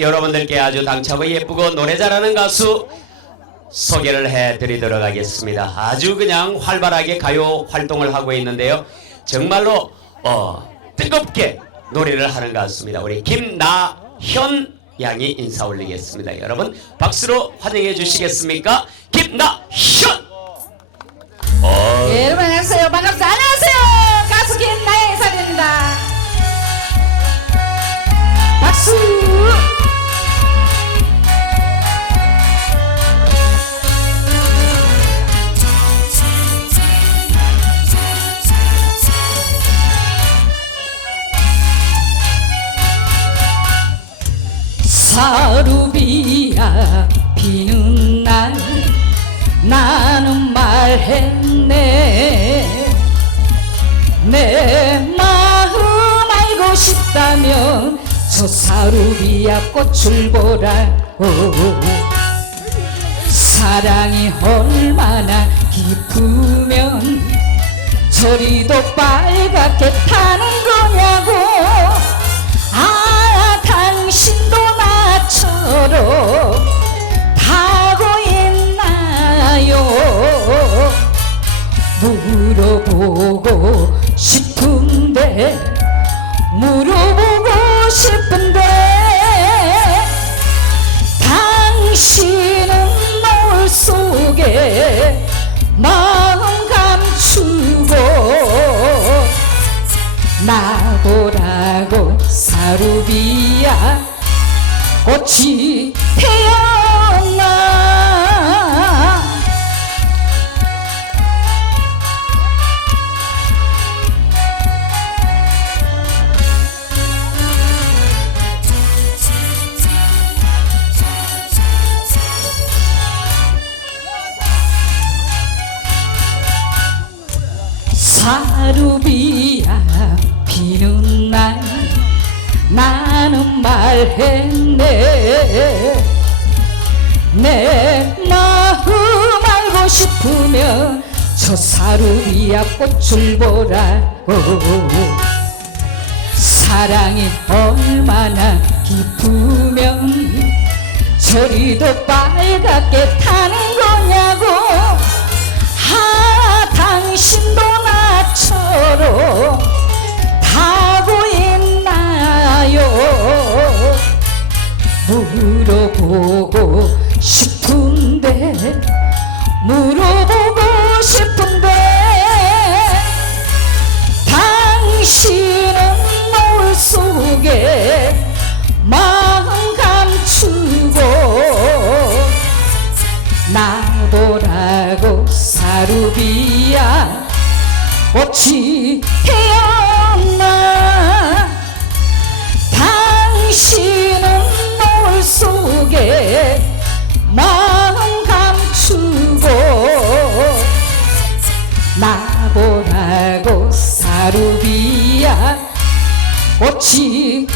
여러분들께 아주 당차고 예쁘고 노래 잘하는 가수 소개를 해드리도록 하겠습니다. 아주 그냥 활발하게 가요 활동을 하고 있는데요. 정말로 어, 뜨겁게 노래를 하는 가수입니다. 우리 김나현 양이 인사 올리겠습니다. 여러분 박수로 환영해 주시겠습니까? 김나현! 어, 예, 여러분 안녕하세요. 반갑습니다. 사루비야 비는 날 나는 말했네. 내 마음 알고 싶다면 저 사루비야 꽃을 보라고. 사랑이 얼마나 깊으면 저리도 빨갛게 타는 거냐고 물어보고 싶은데 물어보고 싶은데 당신은 노을 속에 마음 감추고 나보라고 사루비야 꽃이 말했네. 내 마음 알고 싶으면 저 사루비야 꽃을 보라고 사랑이 얼마나 깊으면 저리도 빨갛게 타는 거냐고. 아 당신도 물어보고 싶은데 물어보고 싶은데 당신은 노을 속에 마음 감추고 나보라고 사루비야 꽃이 태어나. 당신 마음 감추고 나보라고 사루비야 꽃이